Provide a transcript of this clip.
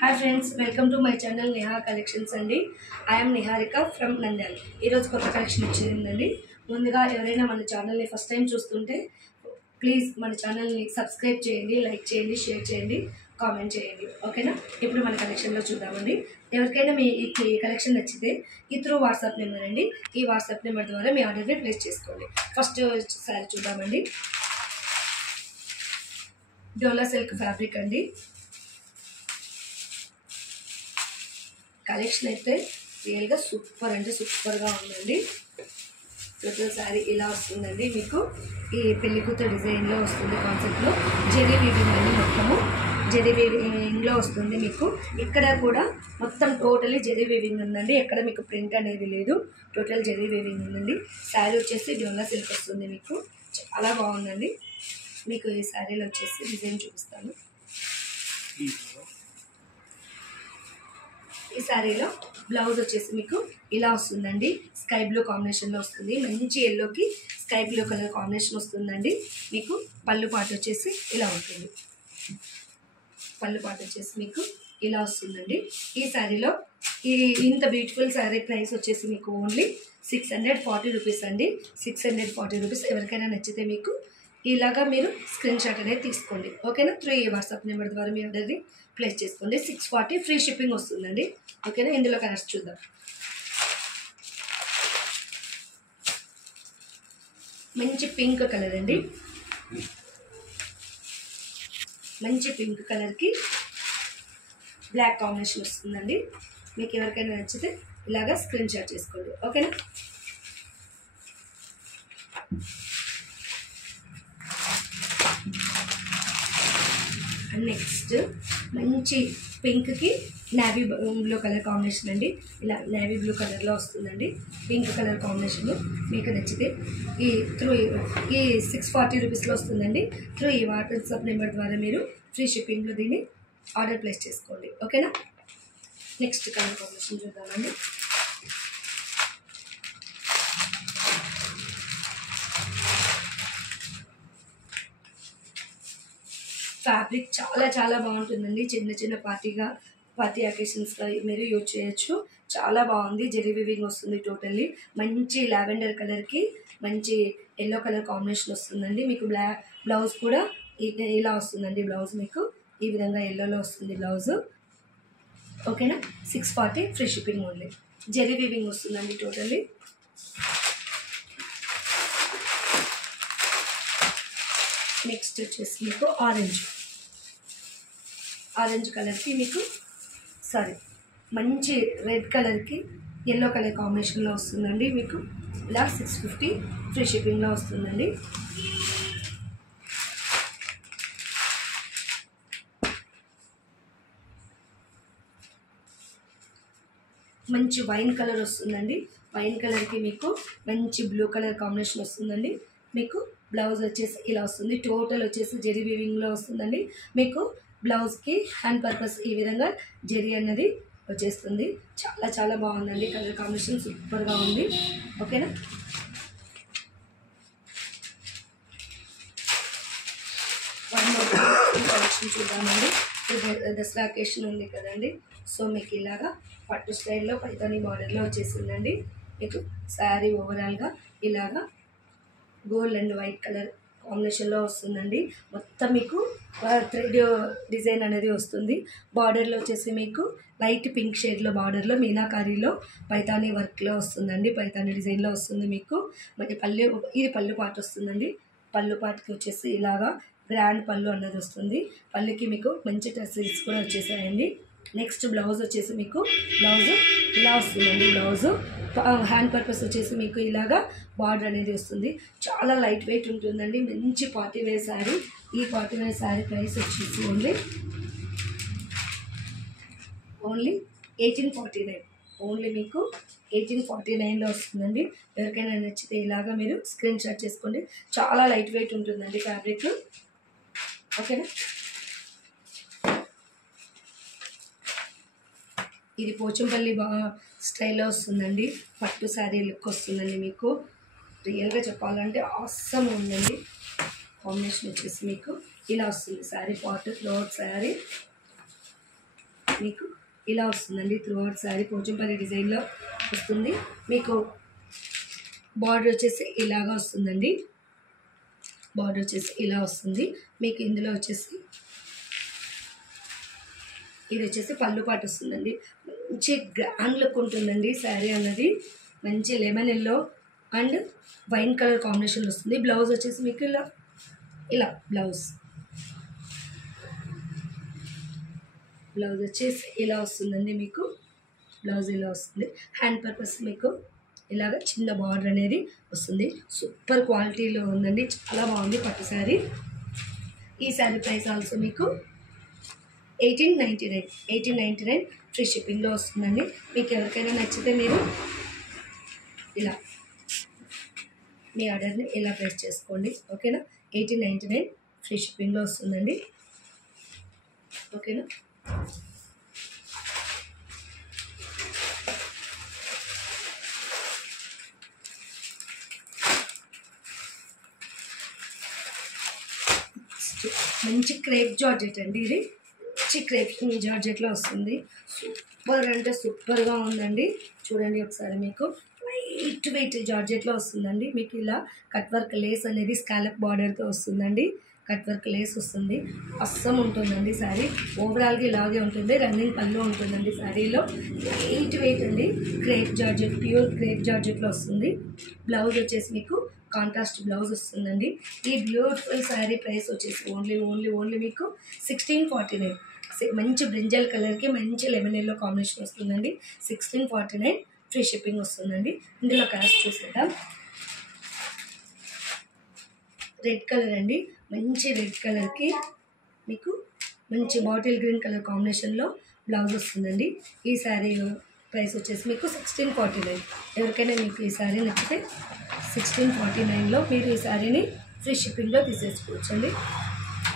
Hi friends, welcome to my channel Neha collections అండి. I'm Niharika from Nandyal. ఈరోజు కొత్త కలెక్షన్ వచ్చిందండి. ముందుగా ఎవరైనా మన ఛానల్ని ఫస్ట్ టైం చూస్తుంటే ప్లీజ్ మన ఛానల్ని సబ్స్క్రైబ్ చేయండి, లైక్ చేయండి, షేర్ చేయండి, కామెంట్ చేయండి. ఓకేనా? ఇప్పుడు మన కలెక్షన్లో చూద్దామండి. ఎవరికైనా మీ ఈ కలెక్షన్ నచ్చితే ఈ త్రూ వాట్సాప్ నెంబర్ అండి. ఈ వాట్సాప్ నెంబర్ ద్వారా మీ ఆర్డర్ని ప్లేస్ చేసుకోండి. ఫస్ట్ సారీ చూద్దామండి. డోలా సిల్క్ ఫ్యాబ్రిక్ అండి. కలెక్షన్ అయితే రియల్గా సూపర్ అంటే సూపర్గా ఉందండి. టోటల్ శారీ ఇలా వస్తుందండి. మీకు ఈ పెళ్లి కూతురు డిజైన్లో వస్తుంది. కాన్సెప్ట్లో జెరీ వీవింగ్ అండి. మొత్తము జెరీ వీవింగ్లో వస్తుంది. మీకు ఇక్కడ కూడా మొత్తం టోటలీ జెరీ వీవింగ్ ఉందండి. ఎక్కడ మీకు ప్రింట్ అనేది లేదు. టోటల్ జెరీ వీవింగ్ ఉందండి. శారీ వచ్చేసి డోలా సిల్క్ వస్తుంది. మీకు చాలా బాగుందండి. మీకు ఈ శారీలో వచ్చేసి డిజైన్ చూపిస్తాను. ఈ శారీలో బ్లౌజ్ వచ్చేసి మీకు ఇలా వస్తుందండి. స్కై బ్లూ కాంబినేషన్లో వస్తుంది. మంచి ఎల్లోకి స్కై బ్లూ కలర్ కాంబినేషన్ వస్తుందండి. మీకు పళ్ళు పాటు వచ్చేసి ఇలా ఉంటుంది. పళ్ళు పాటు వచ్చేసి మీకు ఇలా వస్తుందండి. ఈ శారీలో ఇంత బ్యూటిఫుల్ శారీ ప్రైస్ వచ్చేసి మీకు ఓన్లీ 640 రూపీస్ అండి. 640 రూపీస్. ఎవరికైనా నచ్చితే మీకు ఇలాగా మీరు స్క్రీన్ షాట్ అనేది తీసుకోండి. ఓకేనా? త్రూ ఈ వాట్సాప్ నెంబర్ ద్వారా మీ ఆర్డర్ని ప్లేస్ చేసుకోండి. 640 ఫ్రీ షిప్పింగ్ వస్తుందండి. ఓకేనా? ఇందులో కలర్స్ చూద్దాం. మంచి పింక్ కలర్ అండి. మంచి పింక్ కలర్కి బ్లాక్ కాంబినేషన్ వస్తుందండి. మీకు ఎవరికైనా నచ్చితే ఇలాగా స్క్రీన్ షాట్ చేసుకోండి. ఓకేనా? నెక్స్ట్ మంచి పింక్కి నేవీ బ్లూ కలర్ కాంబినేషన్ అండి. ఇలా నేవీ బ్లూ కలర్లో వస్తుందండి. పింక్ కలర్ కాంబినేషన్ మీకు నచ్చితే ఈ 640 రూపీస్లో వస్తుందండి. త్రూ ఈ వాట్సాప్ నెంబర్ ద్వారా మీరు ఫ్రీ షిప్పింగ్లో దీన్ని ఆర్డర్ ప్లేస్ చేసుకోండి. ఓకేనా? నెక్స్ట్ కలర్ కాంబినేషన్ చూద్దామండి. ఫ్యాబ్రిక్ చాలా చాలా బాగుంటుందండి. చిన్న చిన్న పార్టీ అకేషన్స్గా మీరు యూజ్ చేయొచ్చు. చాలా బాగుంది. జెరీ వీవింగ్ వస్తుంది. టోటల్లీ మంచి లావెండర్ కలర్కి మంచి ఎల్లో కలర్ కాంబినేషన్ వస్తుందండి. మీకు బ్లౌజ్ కూడా ఇలా వస్తుందండి. బ్లౌజ్ మీకు ఈ విధంగా ఎల్లోలో వస్తుంది బ్లౌజ్. ఓకేనా? 640 free shipping only. Zari weaving వస్తుందండి టోటల్లీ. నెక్స్ట్ వచ్చేసి మీకు ఆరెంజ్ కలర్కి మీకు మంచి రెడ్ కలర్కి ఎల్లో కలర్ కాంబినేషన్లో వస్తుందండి. మీకు ఇలా 650 ఫ్రీ షిప్పింగ్లో వస్తుందండి. మంచి వైన్ కలర్ వస్తుందండి. వైన్ కలర్కి మీకు మంచి బ్లూ కలర్ కాంబినేషన్ వస్తుందండి. మీకు బ్లౌజ్ వచ్చేసి ఇలా వస్తుంది. టోటల్ వచ్చేసి జెరీ వీవింగ్లో వస్తుందండి. మీకు బ్లౌజ్కి హ్యాండ్ పర్పస్ ఈ విధంగా జెరీ అన్నది వచ్చేస్తుంది. చాలా చాలా బాగుందండి. కలర్ కాంబినేషన్ సూపర్గా ఉంది. ఓకేనా? కలెక్షన్ చూద్దామండి. దసరా అకేషన్ ఉంది కదండి. సో మీకు ఇలాగా పట్టు స్టైల్లో పైతానీ బార్డర్లో వచ్చేసిందండి. మీకు శారీ ఓవరాల్గా ఇలాగా గోల్డ్ అండ్ వైట్ కలర్ కాంబినేషన్లో వస్తుందండి. మొత్తం మీకు థ్రెడ్ డిజైన్ అనేది వస్తుంది. బార్డర్లో వచ్చేసి మీకు లైట్ పింక్ షేడ్లో బార్డర్లో మీనాకారీలో పైతానీ వర్క్లో వస్తుందండి. పైతానీ డిజైన్లో వస్తుంది. మీకు మరి ఇది పళ్ళు పాటు వస్తుందండి. పళ్ళు పాటుకి వచ్చేసి ఇలాగా గ్రాండ్ పళ్ళు అన్నది వస్తుంది. పళ్ళుకి మీకు మంచి టెసిల్స్ కూడా వచ్చేసాయండి. నెక్స్ట్ బ్లౌజ్ వచ్చేసి మీకు బ్లౌజ్ ఇలా వస్తుందండి. బ్లౌజు హ్యాండ్ పర్పస్ వచ్చేసి మీకు ఇలాగా బార్డర్ అనేది వస్తుంది. చాలా లైట్ వెయిట్ ఉంటుందండి. మంచి పార్టీ వేర్ శారీ. ఈ పార్టీ వేర్ శారీ ప్రైస్ వచ్చేసి ఓన్లీ 1849. ఓన్లీ మీకు 1849లో వస్తుందండి. ఎవరికైనా నచ్చితే ఇలాగా మీరు స్క్రీన్ షాట్ చేసుకోండి. చాలా లైట్ వెయిట్ ఉంటుందండి ఫ్యాబ్రిక్. ఓకేనా? ఇది పోచంపల్లి స్టైల్లో వస్తుందండి. పట్టు శారీ లుక్ వస్తుందండి. మీకు రియల్గా చెప్పాలంటే ఆసమ్ ఉందండి. కాంబినేషన్ వచ్చేసి మీకు ఇలా వస్తుంది. శారీ పార్ట్ ఫ్లోర్ శారీ మీకు ఇలా వస్తుందండి. త్రూ అవుట్ శారీ పోచంపల్లి డిజైన్లో వస్తుంది. మీకు బార్డర్ వచ్చేసి ఇలాగా వస్తుందండి. బార్డర్ వచ్చేసి ఇలా వస్తుంది. మీకు ఇందులో వచ్చేసి ఇది వచ్చేసి పళ్ళు పాటు వస్తుందండి. మంచి గ్రాండ్ లుక్ ఉంటుందండి శారీ అన్నది. మంచి lemon yellow and wine colour combination వస్తుంది. బ్లౌజ్ వచ్చేసి మీకు ఇలా బ్లౌజ్ వచ్చేసి ఇలా వస్తుందండి. మీకు బ్లౌజ్ ఇలా వస్తుంది. హ్యాండ్ పర్పస్ మీకు ఇలాగ చిన్న బార్డర్ అనేది వస్తుంది. సూపర్ క్వాలిటీలో ఉందండి. చాలా బాగుంది పట్టు శారీ. ఈ శారీ ప్రైస్ ఆల్సో మీకు 1899 ఫ్రీ షిప్పింగ్లో వస్తుందండి. మీకు ఎవరికైనా నచ్చితే మీరు ఇలా మీ ఆర్డర్ని ఇలా ప్లేస్ చేసుకోండి. ఓకేనా? 1899 ఫ్రీ షిప్పింగ్లో వస్తుందండి. ఓకేనా? మంచి క్రేప్ జార్జెట్ అండి. ఇది మంచి క్రేప్ జార్జెట్లో వస్తుంది. సూపర్ అంటే సూపర్గా ఉందండి. చూడండి ఒకసారి. మీకు లైట్ వెయిట్ జార్జెట్లో వస్తుందండి. మీకు ఇలా కట్ వర్క్ లేస్ అనేది స్కాలప్ బార్డర్తో వస్తుందండి. కట్ వర్క్ లేస్ వస్తుంది. అస్సం ఉంటుందండి శారీ. ఓవరాల్గా ఇలాగే ఉంటుంది. రన్నింగ్ పళ్ళు ఉంటుందండి శారీలో. లైట్ వెయిట్ అండి. క్రేప్ జార్జెట్, ప్యూర్ క్రేప్ జార్జెట్లో వస్తుంది. బ్లౌజ్ వచ్చేసి మీకు కాంట్రాస్ట్ బ్లౌజ్ వస్తుందండి. ఈ బ్యూటిఫుల్ శారీ ప్రైస్ వచ్చేసి ఓన్లీ మీకు 1649. మంచి బ్రింజల్ కలర్కి మంచి లెమన్ ఎల్లో కాంబినేషన్ వస్తుందండి. 1649 ఫ్రీ షిప్పింగ్ వస్తుందండి. ఇందులో కలర్స్ చూసేద్దాం. రెడ్ కలర్ అండి. మంచి రెడ్ కలర్కి మీకు మంచి బాటిల్ గ్రీన్ కలర్ కాంబినేషన్లో బ్లౌజ్ వస్తుందండి. ఈ శారీ ప్రైస్ వచ్చేసి మీకు 1649. ఎవరికైనా మీకు ఈ శారీ నచ్చితే 1649లో మీరు ఈ శారీని ఫ్రీ షిప్పింగ్లో తీసేసుకోవచ్చండి.